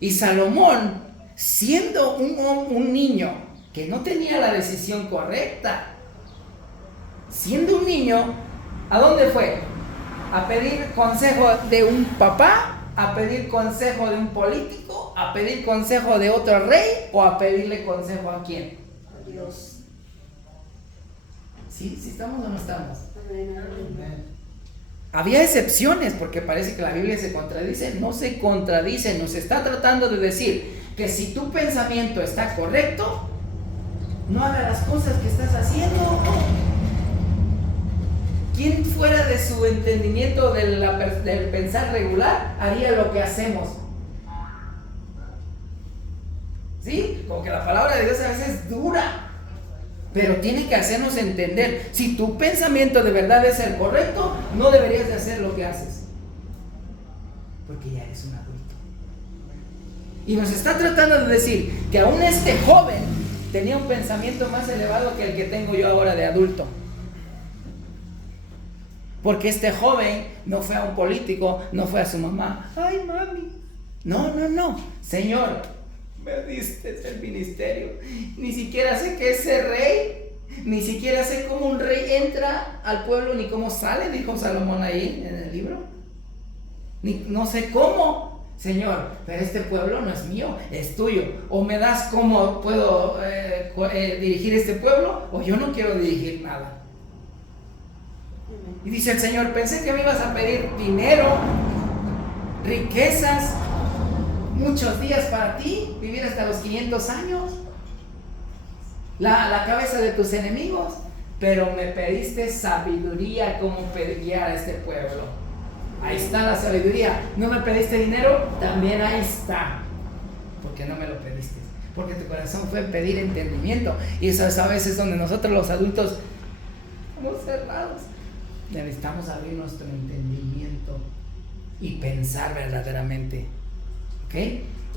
Y Salomón, siendo un niño que no tenía la decisión correcta, siendo un niño, ¿a dónde fue? A pedir consejo de un papá, a pedir consejo de un político, a pedir consejo de otro rey, o a pedirle consejo a quién? A Dios. ¿Sí? ¿Sí estamos o no estamos? Amén. Había excepciones, porque parece que la Biblia se contradice. No se contradice, nos está tratando de decir que si tu pensamiento está correcto, no hagas las cosas que estás haciendo. ¿Quién fuera de su entendimiento del pensar regular haría lo que hacemos? ¿Sí? Como que la palabra de Dios a veces es dura, pero tiene que hacernos entender. Si tu pensamiento de verdad es el correcto, no deberías de hacer lo que haces, porque ya eres un adulto. Y nos está tratando de decir que aún este joven tenía un pensamiento más elevado que el que tengo yo ahora de adulto. Porque este joven no fue a un político, no fue a su mamá. Ay, mami. No. Señor, me diste el ministerio. Ni siquiera sé qué es ser rey. Ni siquiera sé cómo un rey entra al pueblo, ni cómo sale, dijo Salomón ahí en el libro. No sé cómo. Señor, pero este pueblo no es mío, es tuyo. O me das cómo puedo dirigir este pueblo, o yo no quiero dirigir nada. Y dice el Señor, pensé que me ibas a pedir dinero, riquezas, muchos días para ti, vivir hasta los 500 años. la cabeza de tus enemigos, pero me pediste sabiduría como guiar a este pueblo. Ahí está la sabiduría. ¿No me pediste dinero? También ahí está. Porque no me lo pediste. Porque tu corazón fue pedir entendimiento. Y eso es a veces donde nosotros los adultos estamos cerrados. Necesitamos abrir nuestro entendimiento y pensar verdaderamente. ¿Ok?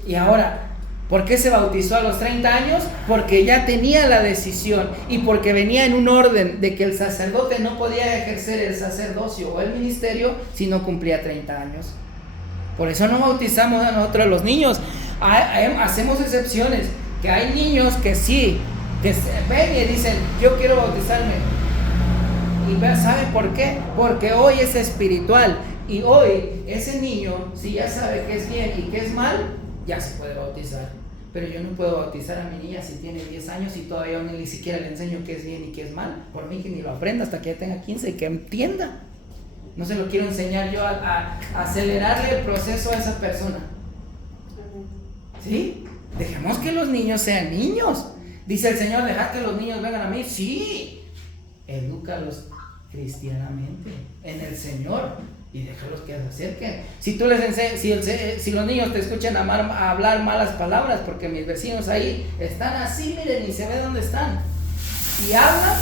Y ahora, ¿por qué se bautizó a los 30 años? Porque ya tenía la decisión y porque venía en un orden de que el sacerdote no podía ejercer el sacerdocio o el ministerio si no cumplía 30 años. Por eso no bautizamos a nosotros los niños. Hacemos excepciones, que hay niños que sí, que ven y dicen, yo quiero bautizarme. Y ¿saben por qué? Porque hoy es espiritual. Y hoy ese niño, si ya sabe qué es bien y qué es mal, ya se puede bautizar. Pero yo no puedo bautizar a mi niña si tiene 10 años y todavía ni siquiera le enseño qué es bien y qué es mal. Por mí que ni lo aprenda hasta que ya tenga 15 y que entienda. No se lo quiero enseñar yo a acelerarle el proceso a esa persona. ¿Sí? Dejemos que los niños sean niños. Dice el Señor, dejad que los niños vengan a mí. Sí, edúcalos cristianamente en el Señor y déjalos que se acerquen. Si tú les enseñas, si los niños te escuchan hablar malas palabras, porque mis vecinos ahí están así, miren, y se ve dónde están, y hablan,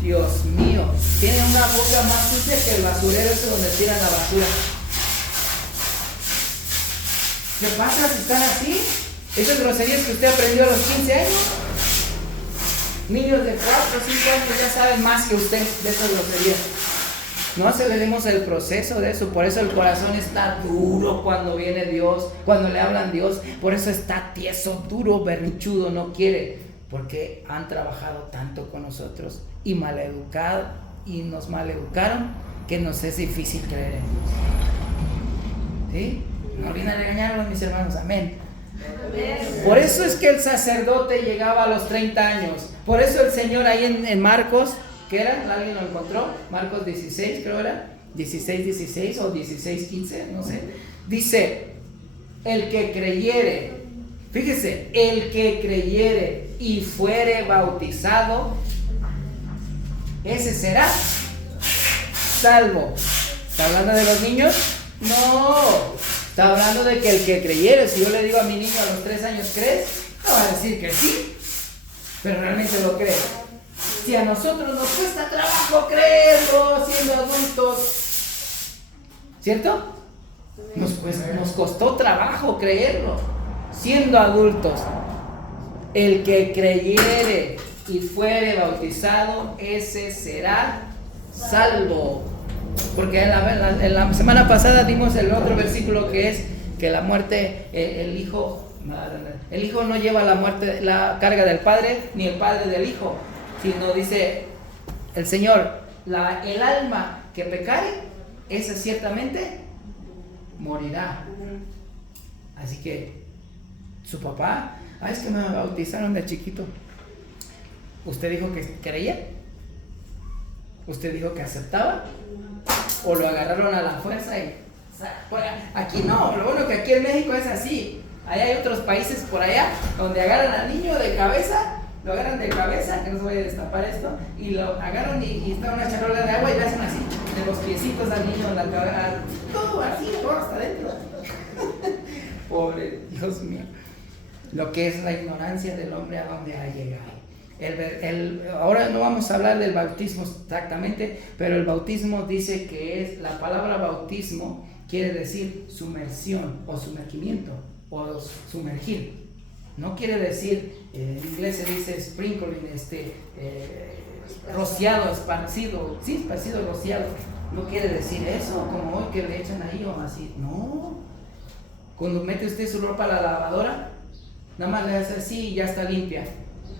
Dios mío, tienen una boca más sucia que el basurero ese donde tiran la basura. ¿Qué pasa si están así? Esas groserías que usted aprendió a los 15 años. Niños de 4 o 5 años ya saben más que usted de esas groserías. No aceleremos el proceso de eso. Por eso el corazón está duro cuando viene Dios, cuando le hablan Dios. Por eso está tieso, duro, berrinchudo, no quiere. Porque han trabajado tanto con nosotros y nos maleducaron que nos es difícil creer en Dios. ¿Sí? No olviden regañarlos, mis hermanos. Amén. Por eso es que el sacerdote llegaba a los 30 años. Por eso el Señor ahí en Marcos, ¿qué era? ¿Alguien lo encontró? Marcos 16 creo era, 16 o 16:15, no sé. Dice, el que creyere, fíjese, el que creyere y fuere bautizado, ese será salvo. ¿Está hablando de los niños? No. Está hablando de que el que creyere. Si yo le digo a mi niño a los 3 años, ¿crees? No va a decir que sí, pero realmente lo cree. Si a nosotros nos cuesta trabajo creerlo siendo adultos, ¿cierto? Nos costó trabajo creerlo siendo adultos. El que creyere y fuere bautizado, ese será salvo. Porque en la semana pasada dimos el otro versículo que es que la muerte, el hijo no lleva la muerte, la carga del padre, ni el padre del hijo, sino dice el Señor, el alma que pecare, esa ciertamente morirá. Así que su papá, es que me bautizaron de chiquito. ¿Usted dijo que creía? ¿Usted dijo que aceptaba? ¿O lo agarraron a la fuerza? Aquí no, lo bueno que aquí en México es así. Allá hay otros países por allá donde agarran al niño de cabeza, lo agarran de cabeza, que no se vaya a destapar esto, y lo agarran y está una charola de agua y le hacen así, de los piecitos al niño en la cabeza, todo así, todo hasta adentro. Pobre, Dios mío. Lo que es la ignorancia del hombre a donde ha llegado. Ahora no vamos a hablar del bautismo exactamente, pero el bautismo dice que es, la palabra bautismo quiere decir sumersión o sumergimiento o sumergir. No quiere decir, en inglés se dice sprinkling, rociado, esparcido, sí, esparcido, rociado. No quiere decir eso, como hoy que le echan ahí o así. No. Cuando mete usted su ropa a la lavadora, nada más le hace así y ya está limpia.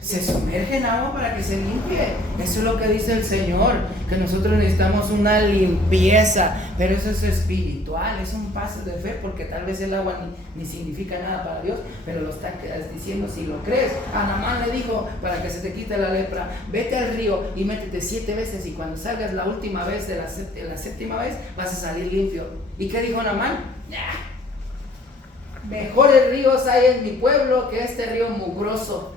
Se sumerge en agua para que se limpie. Eso es lo que dice el Señor, que nosotros necesitamos una limpieza, pero eso es espiritual, es un paso de fe, porque tal vez el agua ni significa nada para Dios, pero lo está diciendo si lo crees. A Naamán le dijo, para que se te quite la lepra, vete al río y métete 7 veces y cuando salgas la última vez de la séptima vez vas a salir limpio. ¿Y qué dijo Naamán? Mejores ríos hay en mi pueblo que este río mugroso.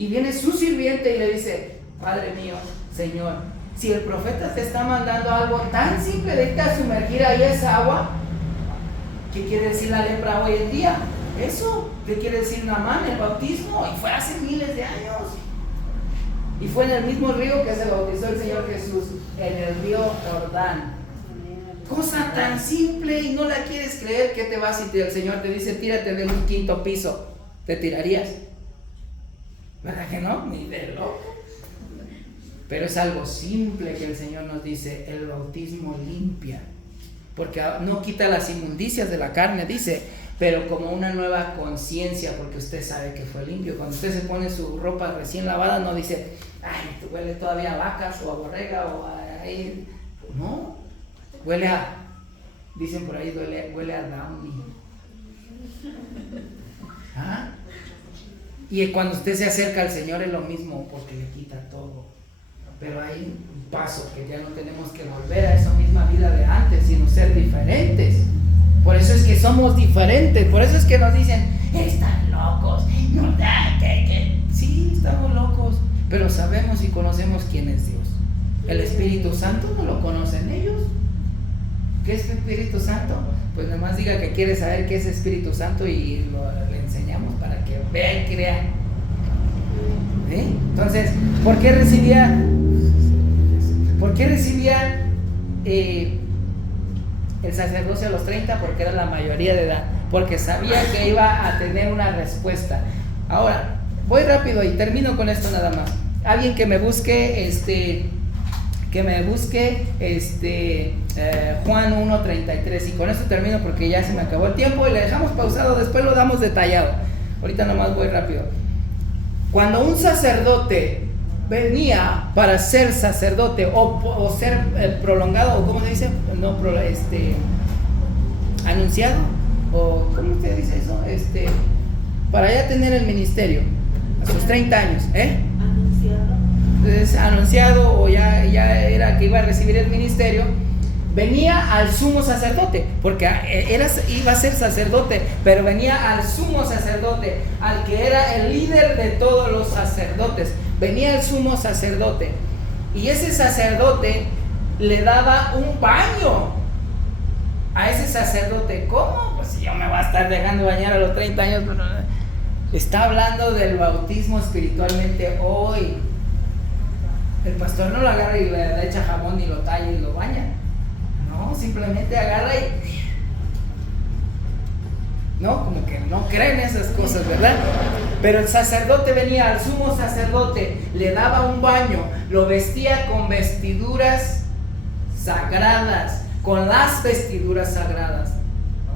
Y viene su sirviente y le dice: Padre mío, Señor, si el profeta te está mandando algo tan simple de irte a sumergir ahí esa agua, ¿qué quiere decir la lepra hoy en día? Eso, ¿qué quiere decir Naamán, el bautismo? Y fue hace miles de años. Y fue en el mismo río que se bautizó el Señor Jesús, en el río Jordán. Cosa tan simple y no la quieres creer. ¿Qué te vas si el Señor te dice: tírate de un 5º piso? ¿Te tirarías? ¿Verdad que no? Ni de loco. Pero es algo simple que el Señor nos dice: el bautismo limpia, porque no quita las inmundicias de la carne, dice, pero como una nueva conciencia, porque usted sabe que fue limpio. Cuando usted se pone su ropa recién lavada, no dice: ay, tú huele todavía a vacas o a borrega o a... No, huele a, dicen por ahí, huele a Downy. ¿Ah? Y cuando usted se acerca al Señor es lo mismo, porque le quita todo. Pero hay un paso que ya no tenemos que volver a esa misma vida de antes, sino ser diferentes. Por eso es que somos diferentes. Por eso es que nos dicen: están locos. No, sí, estamos locos, pero sabemos y conocemos quién es Dios. El Espíritu Santo no lo conocen ellos. ¿Qué es el Espíritu Santo? Pues nada más diga que quiere saber qué es Espíritu Santo y le enseñamos para que vean y crean. ¿Sí? Entonces, ¿por qué recibía el sacerdocio a los 30? Porque era la mayoría de edad, porque sabía que iba a tener una respuesta. Ahora, voy rápido y termino con esto nada más. Alguien que me busque Juan 1:33, y con esto termino porque ya se me acabó el tiempo y le dejamos pausado, después lo damos detallado. Ahorita nomás voy rápido. Cuando un sacerdote venía para ser sacerdote o ser prolongado, o ¿cómo se dice? No, anunciado, o ¿cómo usted dice eso? Para ya tener el ministerio a sus 30 años, anunciado, o ya era que iba a recibir el ministerio, venía al sumo sacerdote, porque iba a ser sacerdote, pero venía al sumo sacerdote, al que era el líder de todos los sacerdotes. Venía el sumo sacerdote, y ese sacerdote le daba un baño a ese sacerdote. ¿Cómo? Pues si yo me voy a estar dejando bañar a los 30 años. Está hablando del bautismo espiritualmente hoy. El pastor no lo agarra y le echa jabón y lo talla y lo baña. No, simplemente agarra y... No, como que no creen esas cosas, ¿verdad? Pero el sacerdote venía al sumo sacerdote, le daba un baño, lo vestía con vestiduras sagradas, con las vestiduras sagradas,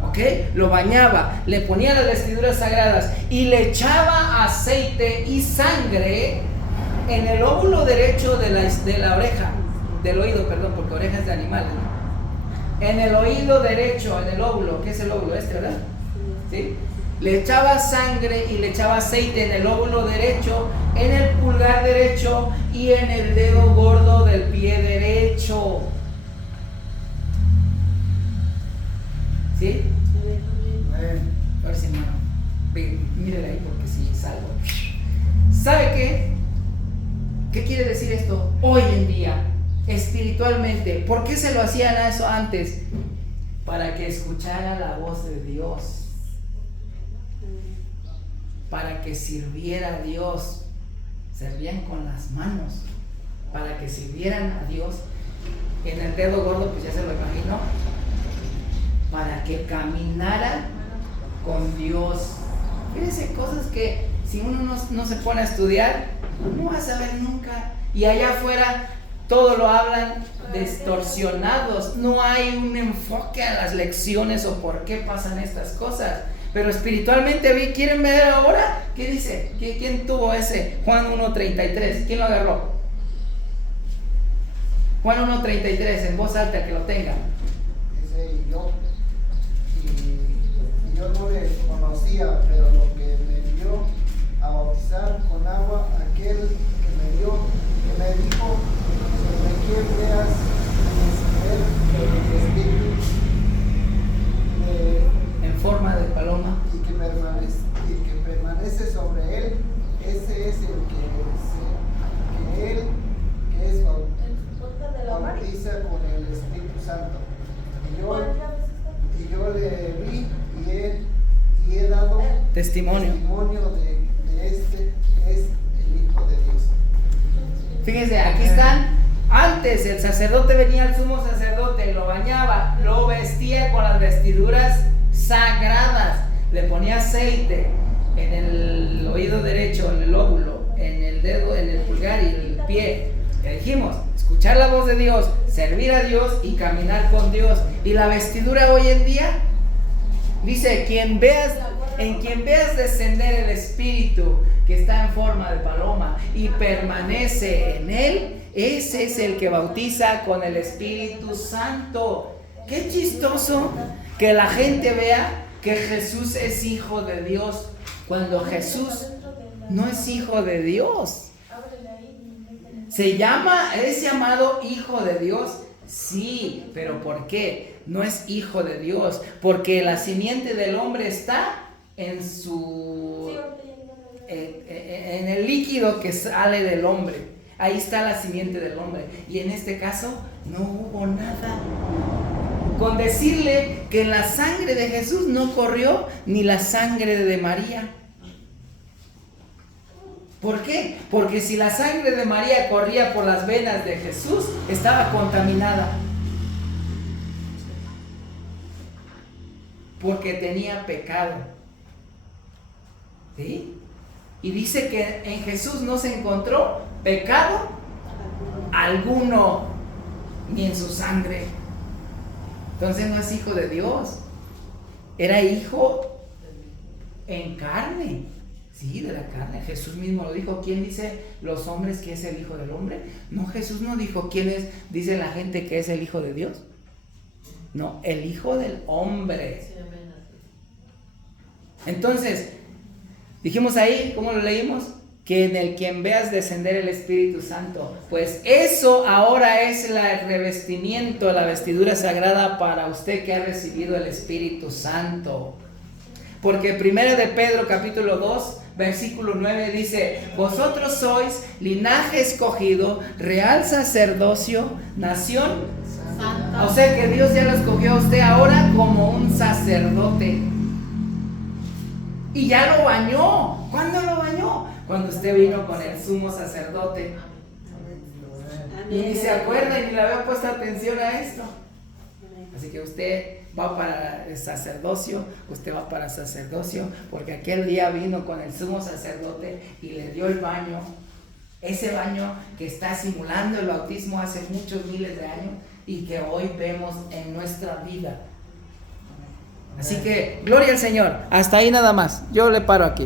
¿ok? Lo bañaba, le ponía las vestiduras sagradas y le echaba aceite y sangre en el óvulo derecho de la oreja, del oído, perdón, porque oreja es de animales, ¿no? En el oído derecho, en el óvulo, ¿qué es el óvulo? ¿Verdad? ¿Sí? Le echaba sangre y le echaba aceite en el óvulo derecho, en el pulgar derecho y en el dedo gordo del pie derecho. ¿Sí? A ver si hermano, mírele ahí porque si salgo. ¿Sabe qué? ¿Qué quiere decir esto hoy en día? Espiritualmente, ¿por qué se lo hacían a eso antes? Para que escuchara la voz de Dios, para que sirviera a Dios. Servían con las manos para que sirvieran a Dios. En el dedo gordo, pues ya se lo imagino, para que caminaran con Dios. Fíjense, cosas que si uno no se pone a estudiar, no va a saber nunca. Y allá afuera todo lo hablan distorsionados. No hay un enfoque a las lecciones o por qué pasan estas cosas. Pero espiritualmente, ¿quieren ver ahora? ¿Qué dice? ¿Quién tuvo ese? Juan 1:33. ¿Quién lo agarró? Juan 1:33, en voz alta, que lo tenga. Dice: yo no le conocía, pero lo que me envió a bautizar con agua, aquel que me dijo: sobre quién veas el Espíritu en forma de paloma y que permanece sobre él, ese es el que testimonio. De este es el Hijo de Dios. Fíjense, aquí están. Antes el sacerdote venía, el sumo sacerdote, lo bañaba, lo vestía con las vestiduras sagradas, le ponía aceite en el oído derecho, en el lóbulo, en el dedo, en el pulgar y en el pie. Ya dijimos, escuchar la voz de Dios, servir a Dios y caminar con Dios. Y la vestidura hoy en día dice, en quien veas descender el Espíritu que está en forma de paloma y permanece en él, ese es el que bautiza con el Espíritu Santo. Qué chistoso que la gente vea que Jesús es hijo de Dios, cuando Jesús no es hijo de Dios. ¿Es llamado hijo de Dios? Sí, pero ¿por qué? No es hijo de Dios, porque la simiente del hombre está en el líquido que sale del hombre. Ahí está la simiente del hombre. Y en este caso no hubo nada. Con decirle que en la sangre de Jesús no corrió ni la sangre de María. ¿Por qué? Porque si la sangre de María corría por las venas de Jesús, estaba contaminada. Porque tenía pecado. ¿Sí? Y dice que en Jesús no se encontró pecado alguno, ni en su sangre. Entonces no es hijo de Dios. Era hijo en carne. Sí, de la carne. Jesús mismo lo dijo. ¿Quién dice los hombres que es el Hijo del Hombre? No, Jesús no dijo quién es, dice la gente que es el Hijo de Dios. No, el Hijo del Hombre. Entonces, dijimos ahí, ¿cómo lo leímos? Que en el quien veas descender el Espíritu Santo. Pues eso ahora es el revestimiento, la vestidura sagrada para usted que ha recibido el Espíritu Santo. Porque 1 de Pedro capítulo 2 versículo 9 dice: vosotros sois linaje escogido, real sacerdocio, nación santa. O sea que Dios ya lo escogió a usted ahora como un sacerdote. Y ya lo bañó. ¿Cuándo lo bañó? Cuando usted vino con el sumo sacerdote. Y ni se acuerda y ni le había puesto atención a esto. Así que usted va para el sacerdocio, porque aquel día vino con el sumo sacerdote y le dio el baño, ese baño que está simulando el bautismo hace muchos miles de años y que hoy vemos en nuestra vida. Así que, gloria al Señor. Hasta ahí nada más. Yo le paro aquí.